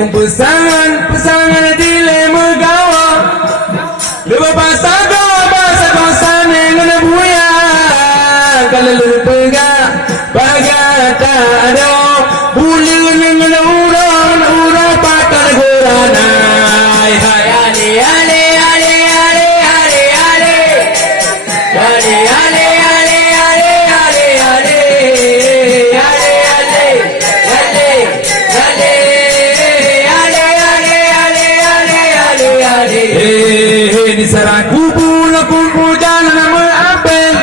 kong pasangan dili magawa. Lumabas ako, basa ko sa mga nabuya. Kalalupa bagata ano, buliw ng naura pa kanagura na. Ay, ale, ale, ale, ale, ale, ale. Ale, ale, ale, ale, ale, ale. Ale, ale, ale, ale. Ale, ale, ale, ale, ale, ale. Di sarang kumpul na mga apel.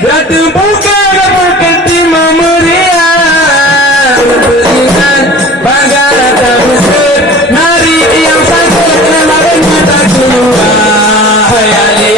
Berarti bukan timah meriah. Berikan bagara tak besar. Nari yang sakit lelaknya tak keluar. Ale, ale.